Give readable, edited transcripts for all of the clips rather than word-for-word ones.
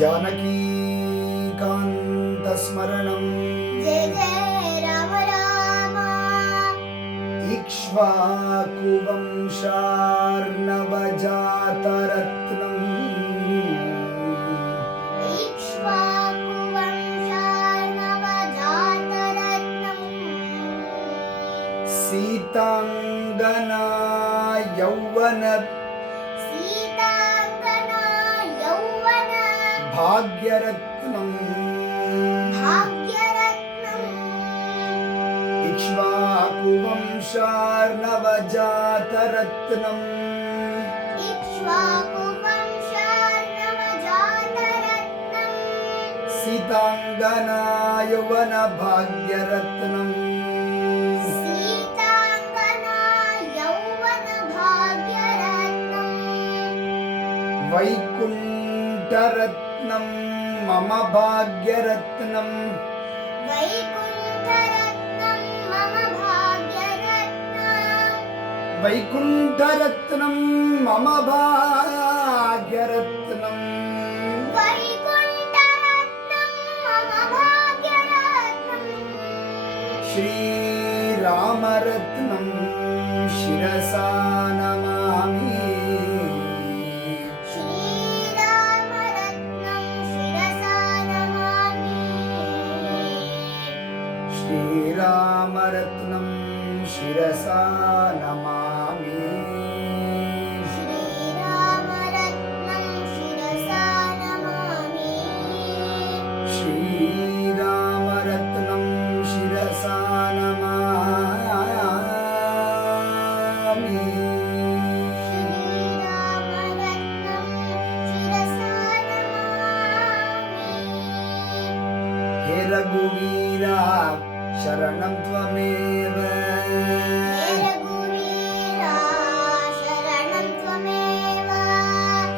जानकीकान्तस्मरणं जय जय राम राम इक्ष्वाकुवंशार्णवजातरत्नम् सीतांगना यौवन भाग्यरत्नम् इक्ष्वाकुवंशार्णवजातरत्नम् सीतांगना यौवन भाग्यरत्नम् वैकुण्ठरत्नं मम भाग्यरत्नम् वैकुण्ठरत्नं मम भाग्यरत्नम् श्रीरामरत्नं शिरसा नमामि श्रीरामरत्नं शिरसा नमामि श्रीरामरत्नं शिरसा नमामि हे रघुवीरा शरणं त्वमेव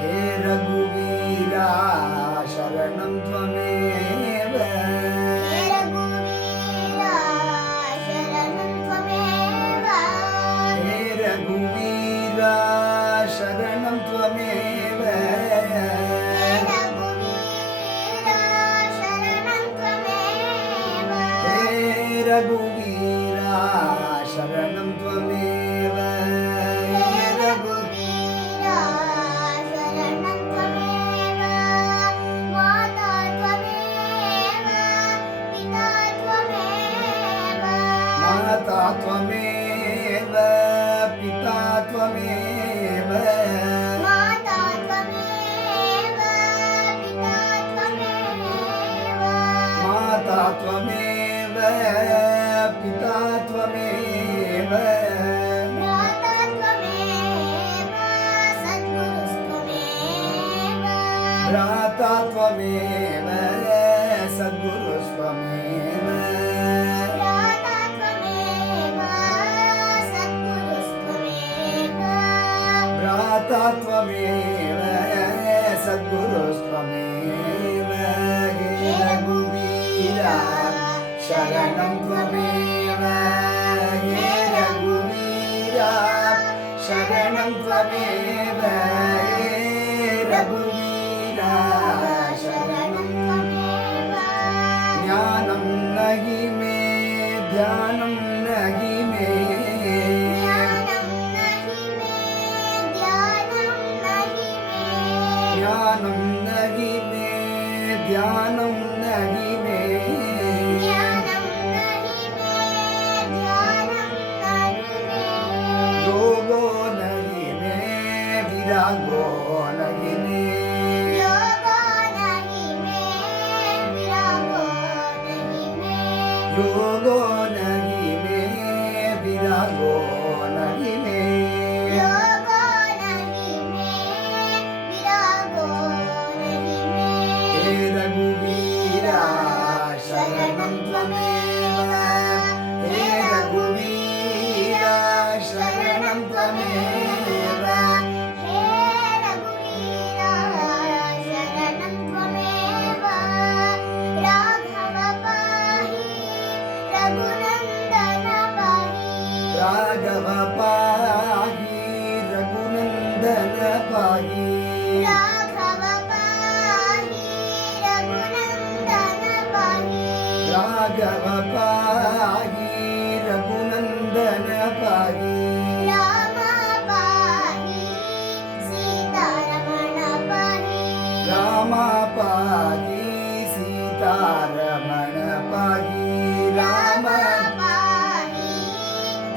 हे रघुवीरा शरणं त्वमेव हे रघुवीरा शरणं त्वमेव हे रघुवीरा शरणं त्वमेव माता त्वमेव पिता त्वमेव माता त्वमेव पिता त्वमेव भ्राता त्वमेव सद्गुरुस्त्वमेव भ्राता त्वमेव सद्गुरुस्त्वमेव हे रघुवीरा शरणं त्वमेव हे रघुवीरा शरणं त्वमेव हे रघुवीरा शरणं ज्ञानं नहि मे ध्यानं नहि मे ज्ञानं नहि मे ध्यानं नहि मे योगो नहि मे विरागो नहि मे योगो नहि मे विरागो नहि मे हे रघुवीरा शरणं त्वमेव हे रघुवीरा शरणं त्वमेव राघव पाहि रघुनंदन पाहि ರಾಮ ಪಾಹಿ ಸೀತಾರಮಣ ಪಾಹಿ ರಾಮ ಪಾಹಿ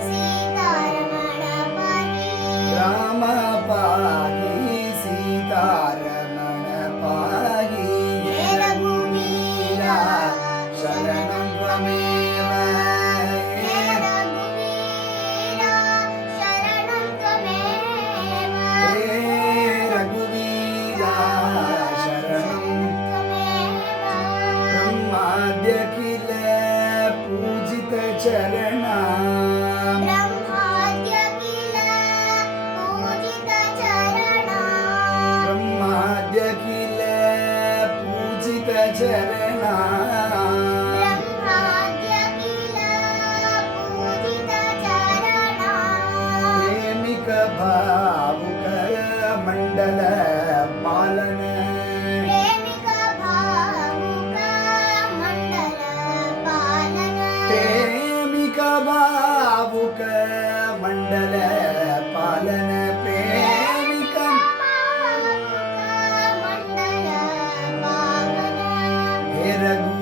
ಸೀತಾರಮಣ ಪಾಹಿ ರಾಮ ಪಾಹಿ ಸೀತಾರಮಣ ಪಾಹಿ ಹೇ ರಘುವೀರ ಶರಣಂ ತ್ವಮೇವ ಹೇ ರಘುವೀರ ಶರಣಂ ತ್ವಮೇವ ಹೇ ರಘುವೀರ ಶರಣಂ ತ್ವಮೇವ ಬ್ರಹ್ಮಾದ್ಯ ಕಿಲ ಪೂಜಿತ ಚರಣ ಬ್ರಹ್ಮಾದ್ಯ ಕಿಲ ಪೂಜಿತ ಚರಣ ಬ್ರಹ್ಮಾದ್ಯ ಕಿಲ ಪೂಜಿತ ಚರಣ ಬ್ರಹ್ಮಾದ್ಯ ಕಿಲ ಪೂಜಿತ ಚರಣ ಪ್ರೇಮಿಕ ಭಾವುಕ ಮಂಡಲ ಪಾಲನ ಪ್ರೇಮಿಕ ಭಾವುಕ ಮಂಡಲ ಪಾಲನ ಪ್ರೇಮಿಕ ಭಾವುಕ ಮಂಡಲ ಪಾಲನ ಪ್ರೇಮಿಕ ಭಾವುಕ ಮಂಡಲ ಪಾಲನ ಹೇ ರಘು